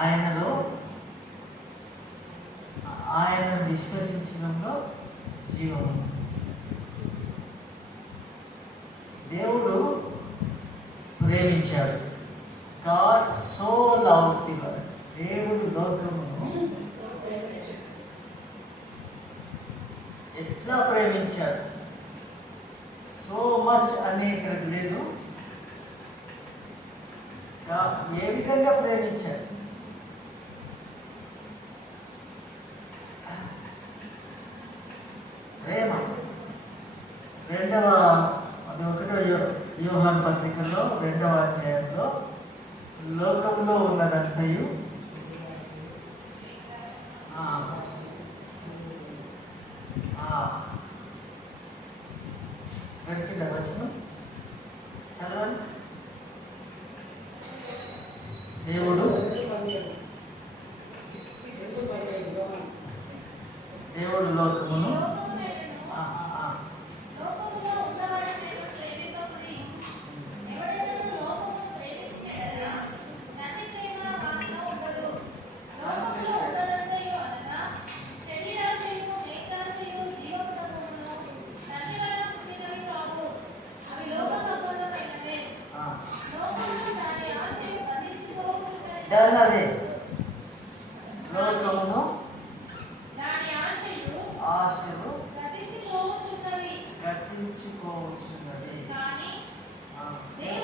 ఆయనలో ఆయనను విశ్వసించడంలో జీవం ఉంది. దేవుడు ప్రేమించాడు. God so loved the world. దేవుడు లోకమును ఎట్లా ప్రేమించాడు? సో మచ్ అని ఇక్కడ లేదు. ఏ విధంగా ప్రేమించాడు? ప్రేమ. అది 1వ యోహాను పత్రికలో 2వ అధ్యాయంలో లోకంలో ఉన్నదంతయు దొరికిందా వచనం? చదవండి. దేవుడు లోకమును దాని లోకమును ఆశలు గతించిపోవచ్చున్నది.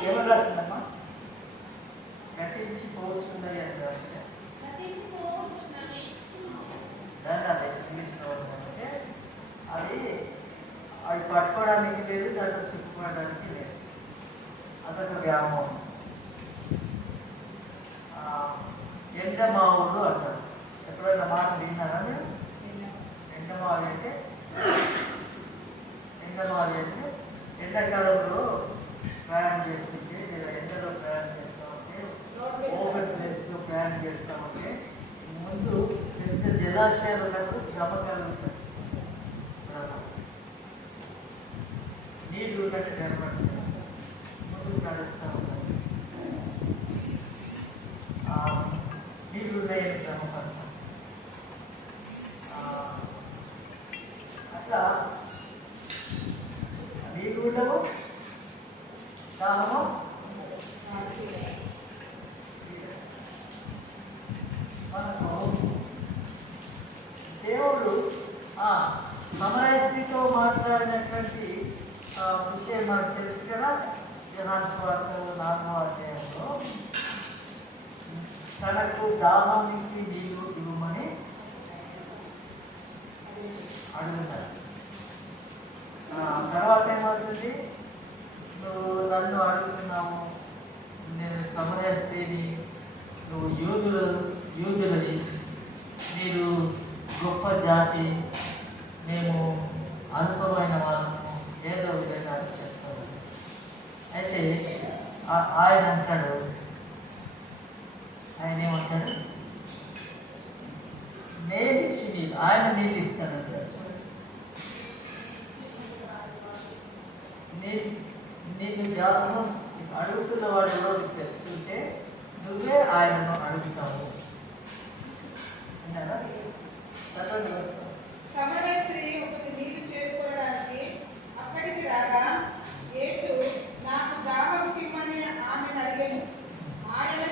ఎవరు రాసిందమ్మా? గతించిపోవచ్చున్నది అని రాస్తే దాన్ని అదే ఇంగ్లీష్లో అంటే అది పట్టుకోవడానికి లేదు, దాంట్లో సిక్కుకోవడానికి లేదు. అదొక వ్యామోహం. ఎండమావులు అంటారు. ఎప్పుడైనా మాట విన్నారా మీరు? ఎండమావి అంటే ఎండాకాలంలో ప్రయాణం చేస్తుంటే లేదా ఎండలో ప్రయాణం చేస్తూ ఉంటే ఓపెన్ ప్లేస్లో ప్రయాణం చేస్తూ ఉంటే ముందు పెద్ద జలాశయాలకు గమకాలు ఉంటాయి. నీళ్ళు కంటే నిలబడుతుంది, ముందుకు నడుస్తూ ఉంటాయి. నీళ్ళు ఉన్నాయని గమపడతాం. అట్లా నీళ్ళు ఉండవు, దాహము మనకు దేవుడు సమరస్త్రీతో మాట్లాడినటువంటి విషయం మనకు తెలుసు కదా. యోహాను సువార్త 4వ అధ్యాయంలో తనకు దాహానికి నీరు ఇవ్వమని అడుగుతారు. తర్వాత ఏమవుతుంది? నువ్వు నన్ను అడుగుతున్నావు, నేను సమరస్త్రీని, నువ్వు యూదులని, మీరు గొప్ప జాతి, మేము అనుభవమైన వాళ్ళము, ఏదో విధంగా చెప్తారు. అయితే ఆయన అంటాడు, ఆయన ఏమంటాడు? నేను ఇచ్చి నీళ్ళు, ఆయన నీళ్ళు ఇస్తానంటాడు. నీకు జాతకం అడుగుతున్న వాడు ఎవరో తెలుసుకుంటే నువ్వే ఆయనను అడుగుతావు. సమరస్త్రీ ఒకటి నీళ్లు చేరుకోవడానికి అక్కడికి రాగా యేసు నాకు దాహం ఇమ్మని ఆమెను అడిగాను. ఆయన